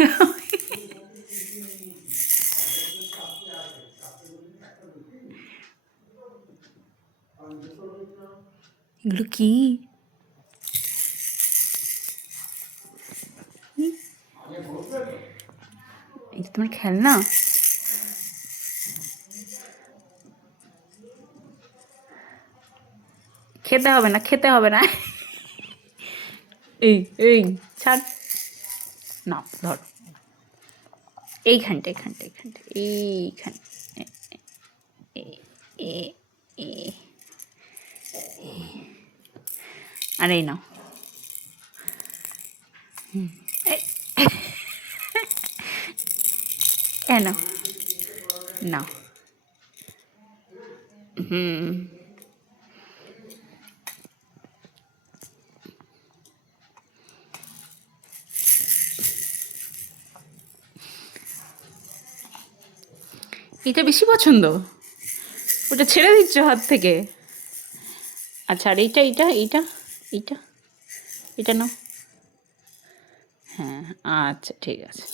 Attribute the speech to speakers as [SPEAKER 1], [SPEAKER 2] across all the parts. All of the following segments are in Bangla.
[SPEAKER 1] এগুলো কি? এটা তোমার খেলনা? খেতে হবে না, খেতে হবে না। এই এই, ছাড়। না, ধর। এইখানটা এইখানটা এইখানটা এইখান আর এই নাও নাও নাও হুম এটা বেশি পছন্দ? ওটা ছেড়ে দিচ্ছ হাত থেকে? আচ্ছা আর এইটা এইটা এইটা এইটা, এটা নাও। হ্যাঁ আচ্ছা ঠিক আছে।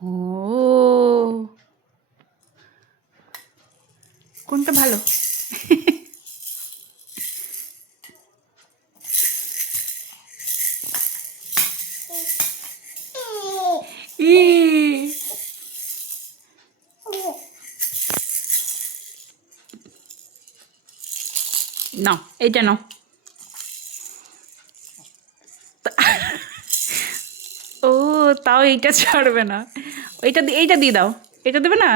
[SPEAKER 1] ও। কোনটা ভালো? ই নাও এইটা নাও। ও, তাও এইটা ছাড়বে না। এইটা দি- এইটা দিয়ে দাও। এটা দেবে না?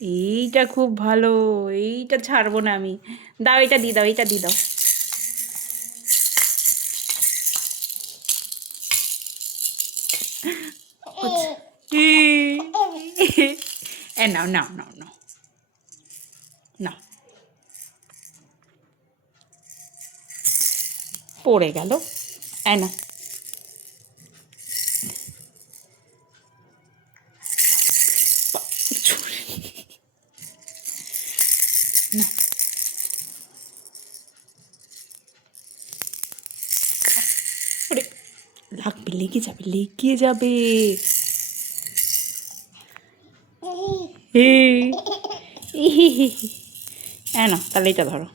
[SPEAKER 1] এইটা খুব ভালো। এইটা ছাড়বো না আমি। দাও এটা দিয়ে দাও, এইটা দিয়ে দাও। এ নাও নাও নাও নাও নাও পড়ে গেল এ না না লাগবে লেগে যাবে লেগে যাবে। হ্যাঁ না তাহলে এটা ধরো।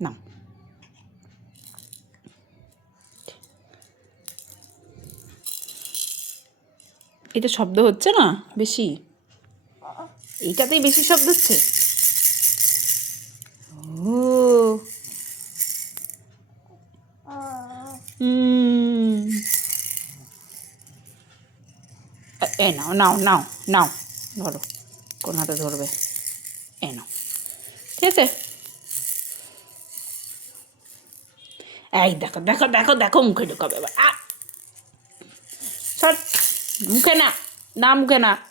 [SPEAKER 1] না এটা শব্দ হচ্ছে না বেশি? এইটাতেই বেশি শব্দ হচ্ছে? ও। হুম এ- নাও নাও নাও নাও। ধরো, কোন হাতে ধরবে। এ নাও। ঠিক আছে? এই দেখো দেখো দেখো দেখো, মুখে ঢুকাবে এবার। মুখে না না, মুখে না।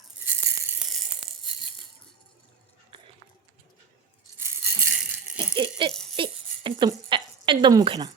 [SPEAKER 1] একদম একদম মুখে না।